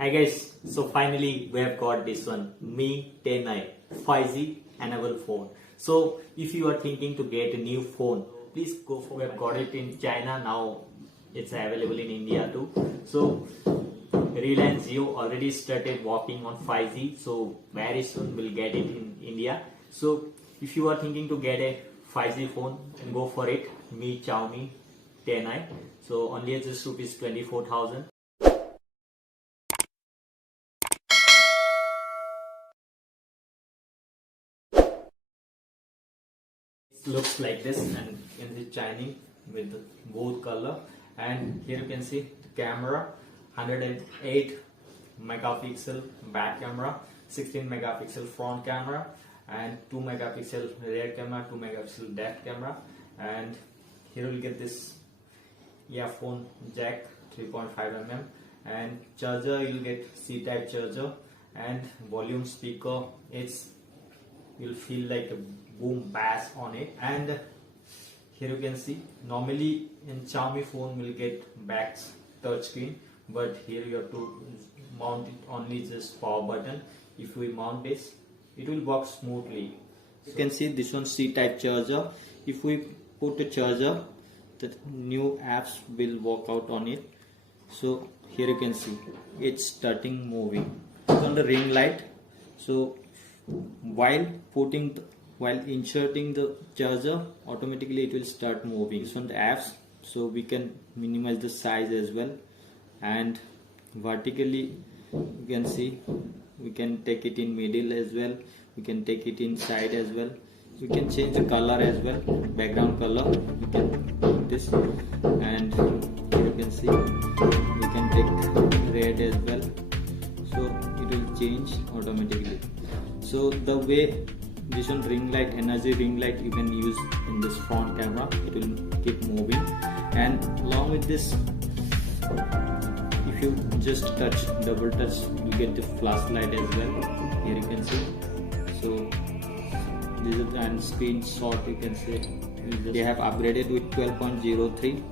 Hi guys, so finally we have got this one, Mi 10i 5G enabled phone. So if you are thinking to get a new phone, please go for. We have got it in China, now it's available in India too. So Reliance Jio already started working on 5G, so very soon we'll get it in India. So if you are thinking to get a 5G phone, then go for it. Mi Xiaomi 10i. So only at just rupees 24,000. It looks like this, and in the shining with the gold color. And here you can see the camera, 108 megapixel back camera, 16 megapixel front camera, and 2 megapixel rear camera, 2 megapixel depth camera. And here you'll get this earphone jack 3.5 mm, and charger you'll get C-type charger, and volume speaker, you'll feel like a boom bass on it. And here you can see, normally in Xiaomi phone will get back touch screen, but here you have to mount it only just power button. If we mount this, it will work smoothly. You can see this one C-type charger. If we put a charger, the new apps will work out on it. So here you can see it's starting moving. It's on the ring light. So while inserting the charger, automatically it will start moving. It's on the apps, so we can minimize the size as well. And vertically you can see we can take it in middle as well, we can take it inside as well. We can change the color as well, background color we can put this, and here you can see we can take red as well, so it will change automatically. So the way this one ring light, energy ring light, you can use in this front camera, it will keep moving. And along with this, if you just touch, double touch, you get the flashlight as well. Here you can see. So this is and screenshot you can say. They have upgraded with 12.03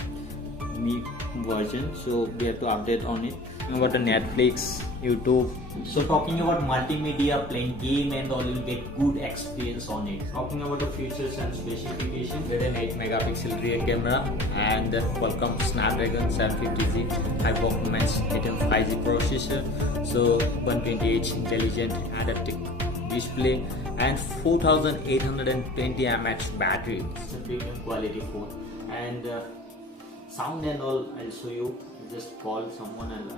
Mi version, so we have to update on it. About the Netflix, YouTube. So talking about multimedia, playing game and all, you'll get good experience on it. Talking about the features and specification, get an 8 megapixel rear camera and the Qualcomm Snapdragon 750G high performance HM2 processor. So 128 intelligent adaptive display and 4820 mAh battery. It's a premium quality phone. And sound and all, I'll show you. Just call someone and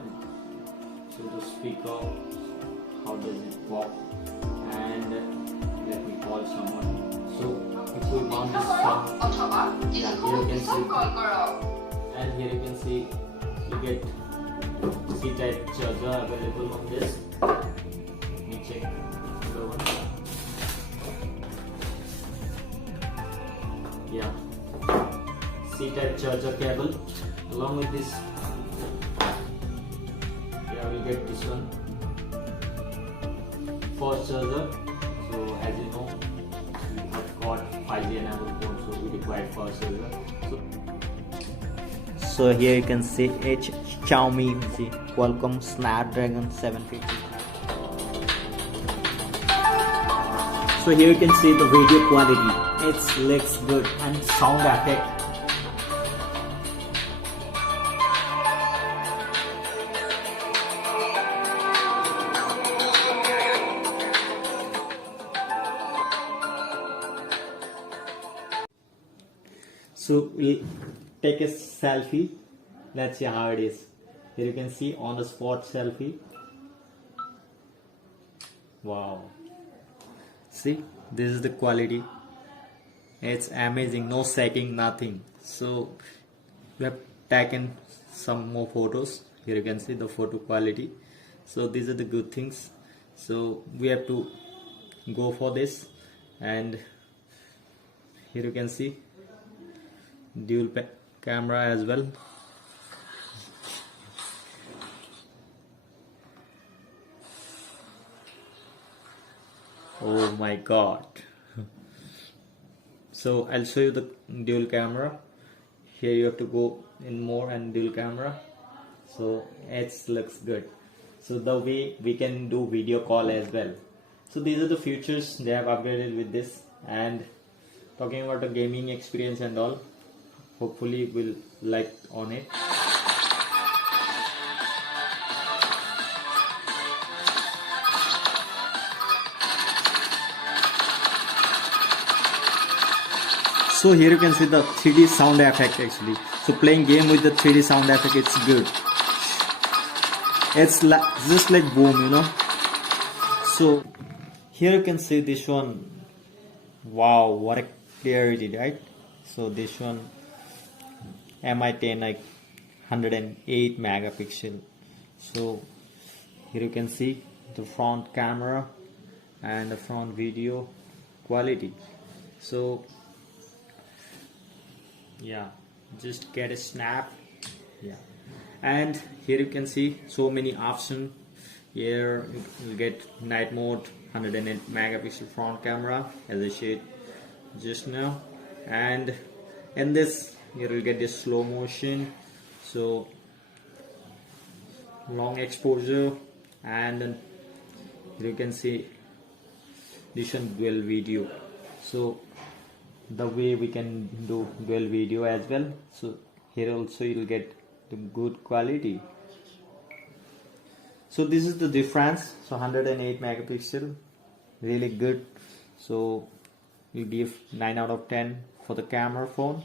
show the speaker, how does it work, and let me call someone. So if we mount this sound, yeah, here you can see, and here you can see you get C-type charger available on this. Let me check the one. Yeah, C-type charger cable. Along with this, we'll get this one first charger. So as you know, we have got 5G enabled phone, so we require first charger. So here you can see Xiaomi Qualcomm Snapdragon 750. So here you can see the video quality. It looks good, and sound effect. So we'll take a selfie. Let's see how it is. Here you can see on the spot selfie. Wow. See, this is the quality. It's amazing. No sagging, nothing. So we have taken some more photos. Here you can see the photo quality. So these are the good things. So we have to go for this. And here you can see dual camera as well. Oh my god. So I'll show you the dual camera. Here you have to go in more and dual camera. So it looks good. So So the way we can do video call as well. So these are the features they have upgraded with this. And talking about the gaming experience and all, hopefully we'll like on it. So here you can see the 3D sound effect actually. So playing game with the 3D sound effect, it's good. It's like just like boom, you know. So here you can see this one. Wow, what a clarity, right? So this one MI10 like 108 megapixel. So here you can see the front camera and the front video quality. So yeah, just get a snap. Yeah, and here you can see so many options. Here you get night mode, 108 megapixel front camera as I said just now, and in this here you get this slow motion, so long exposure, and then you can see this one dual video. So the way we can do dual video as well. So here also you'll get the good quality. So this is the difference. So 108 megapixel, really good. So you give 9 out of 10 for the camera phone.